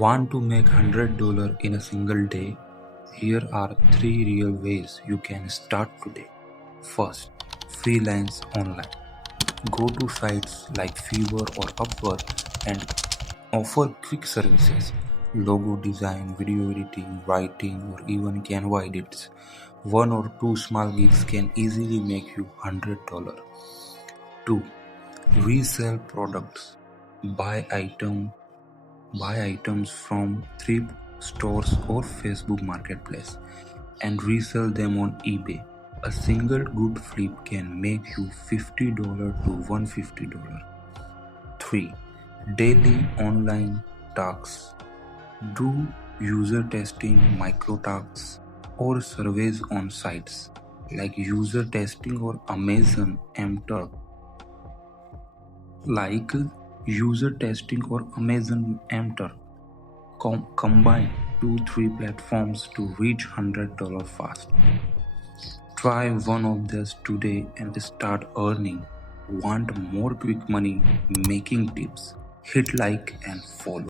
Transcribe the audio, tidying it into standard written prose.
Want to make $100 in a single day? Here are 3 real ways you can start today. First, freelance online. Go to sites like Fiverr or Upwork and offer quick services: logo design, video editing, writing, or even Canva edits. One or two small gigs can easily make you $100. 2. Resell products. Buy item Buy items from thrift stores or Facebook Marketplace and resell them on eBay. A single good flip can make you $50 to $150. 3. Daily online tasks. Do user testing, micro tasks, or surveys on sites like user testing or Amazon MTurk. Like user testing or Amazon MTurk. Combine 2-3 platforms to reach $100 fast. Try one of these today and start earning. Want more quick money making tips? Hit like and follow.